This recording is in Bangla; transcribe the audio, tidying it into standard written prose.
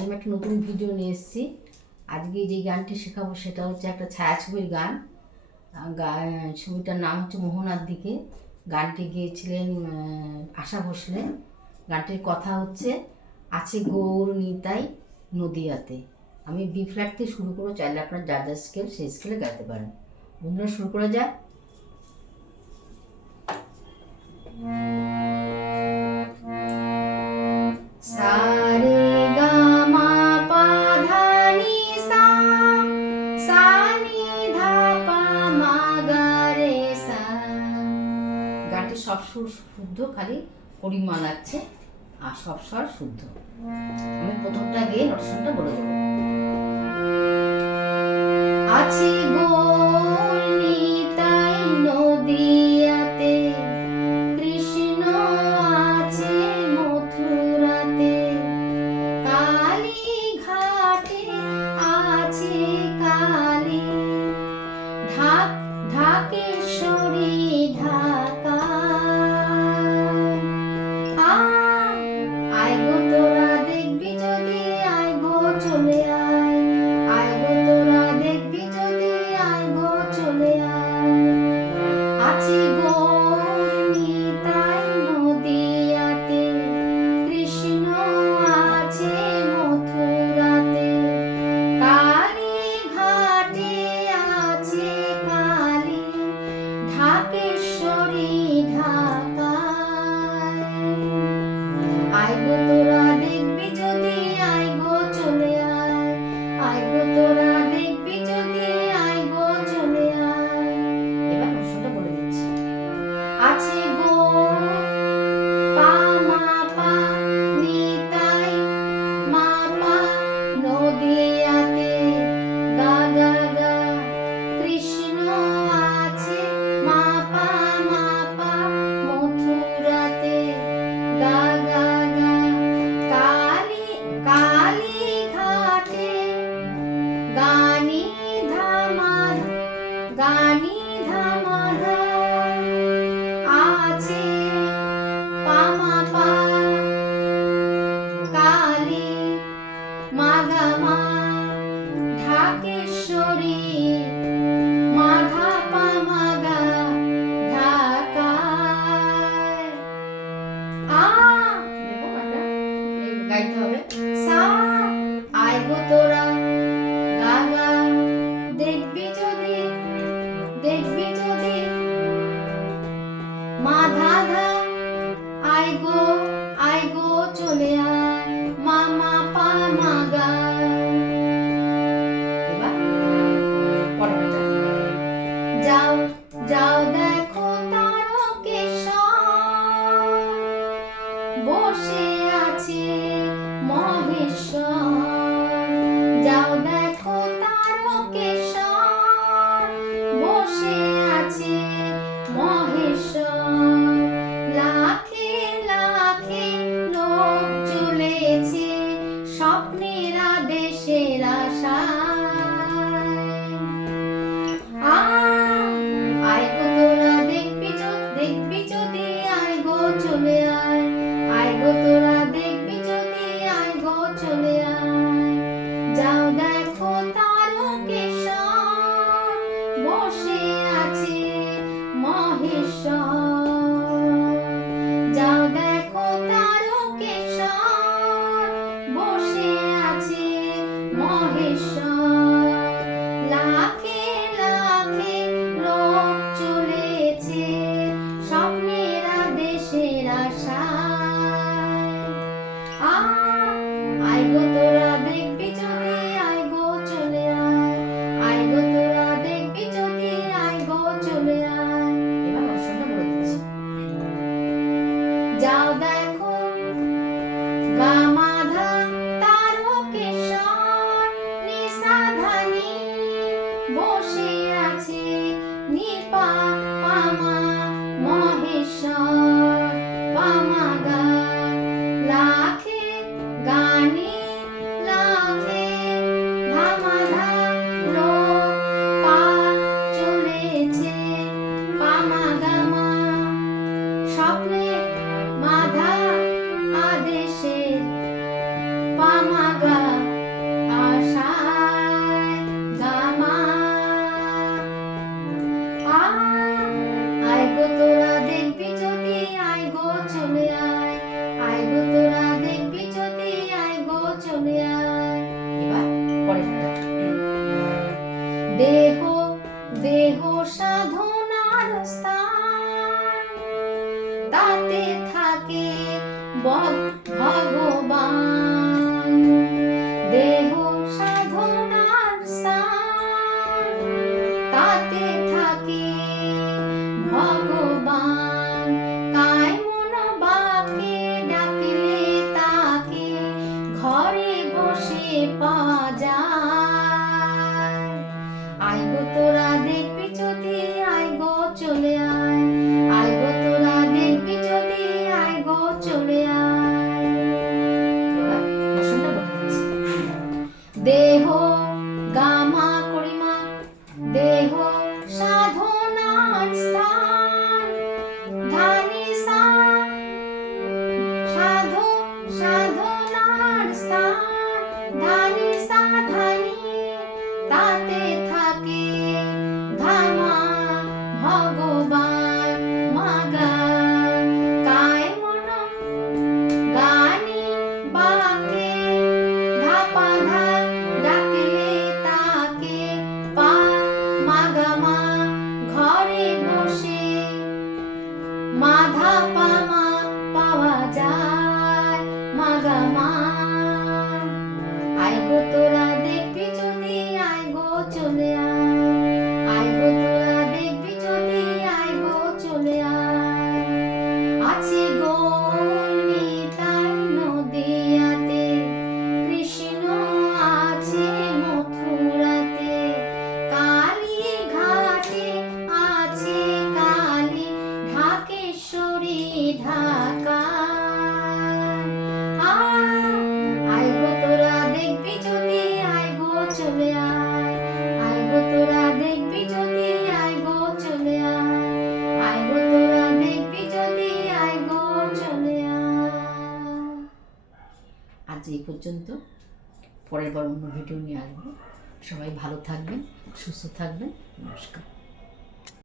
আজ আমি একটা নতুন ভিডিও নিয়ে এসেছি। আজকে যে গানটি শেখাবো সেটা হচ্ছে একটা ছায়াছবির গান। ছবিটার নাম হচ্ছে মোহনার দিকে। গানটি গেয়েছিলেন আশা ভোসলে। গানটির কথা হচ্ছে আছে গৌর নিতাই নদিয়াতে। আমি বি ফ্ল্যাট থেকে শুরু করবো, চাইলে আপনার যা যা স্কেল সেই স্কেলে গাইতে পারেন। বন্ধুরা শুরু করা যায়। সারে গা মা পা ধা নি সা, সা নি ধা পা মা গা রে সা। গানটি সব সুর শুদ্ধ, খালি পরিমাণ লাগছে, আর সব স্বর শুদ্ধ। আমি প্রথমটা গিয়ে নোটেশনটা বলে দেবো। আছে গৌর নিতাই নদিয়াতে, কৃষ্ণ আছে মথুরাতে, কালী ঘাটে আছে কালী, ঢাকেশ্বরী ঢাকা। আয় গো তোরা দেখবি যদি, আয় গো চলে আয়, আয় গো তোরা দেখবি যদি, আয় গো চলে আয়। আছে গৌর নিতাই নদিয়াতে, কৃষ্ণ আছে মথুরাতে, কালী ঘাটে আছে কালী, ঢাকেশ্বরী ঢাকায়। আয় গো তোরা দেখবি যদি, আয় গো চলে আয়, আয় গো তোরা দেখবি যদি, আয় গো চলে আয়। এবার প্রশ্নটা বলে দিচ্ছি। আছে গৌর পা মা পা নিতাই মা পা নদিয়াতে, গা গা গা, কৃষ্ণ আছে মা পা মথুরাতে, গা গা গা, কালী কালী ঘাটে, গানি ধামা গানি ধামা ধা, আছে পা মা পা কালী, মা গা মা, ঢাকেশ্বরী, মা ধা পা মা গা, ঢাকায়। দেখো একটা গাইতে হবে। সা, আয় গো তোরা, গা গা, দেখবি যদি, দেখবি যদি, মা ধা ধা, আয় গো, আয় গো চলে আয়, মা মা পা মা গা। এবার পরেরটা। যাও যাও দেখো তারকেশ্বর, বসে আছে মহেশ্বর। যাও দেখো তারকেশ্বর, বসে আছে মহেশ্বর। লাখে লাখে লোক চলেছে স্বপ্নের আদেশের আশায়। আয় গো তোরা দেখবি যদি, আয় গো চলে আয়, আয় গো তোরা দেখবি যদি, আয় গো চলে আয়। যাও দেখো তারকেশ্বর, বসে আছে মহেশ্বর। যাও দেখো তারকেশ্বর, বসে আছে মহেশ্বর। লাখে লাখে লোক চলেছে স্বপ্নের আদেশের আশায়। আয় গো তোরা দেখবি যদি, আয় গো চলে আয়, আয় গো তোরা দেখবি যদি, আয় গো চলে আয়। এবার অপশনটা বলে দিচ্ছি। যাও দেখো গা মা ধা, তারকেশ্বর, নি সা ধা নি, বসে ঘরে বসে পাওয়া যায়। আয় গো তোরা দেখবি যদি, আয় গো চলে আয়, আয় গো তোরা দেখবি যদি, আয় গো চলে আয়। এবার প্রশ্নটা বলে দিচ্ছি। দেহ গামা করিমা, দেহ সাধনার স্থান, ধানি সা সাধু সাধনার স্থান, ধানি সা ধানি, তাতে থাকে ধামা ভগবান মাগা। কায় মন গানি বাকে, ধাপা ধা ডাকলে তাকে পা মাগামা। ঘরে বসে মাধা পামা পাওয়া যায় মাগামা। আয় গো তোরা দেখবি যদি, আয় গো চলে আয়, আয় গো তোরা দেখবি যদি, আয় গো চলে আয়। আছে গো নিতাই নদিয়াতে, কৃষ্ণ আছে মথুরাতে, কালী ঘাটে আছে কালী, ঢাকেশ্বরী ঢাকা। আয় গো তোরা দেখবি যদি, আয় গো চলে আয়, আয় গো তোরা দেখবি যদি, আয় গো চলে আয়, আয় গো তোরা দেখবি যদি, আয় গো চলে আয়। আজ এই পর্যন্ত, পরের বার অন্য ভিডিও নিয়ে আসবো। সবাই ভালো থাকবেন, সুস্থ থাকবেন। নমস্কার।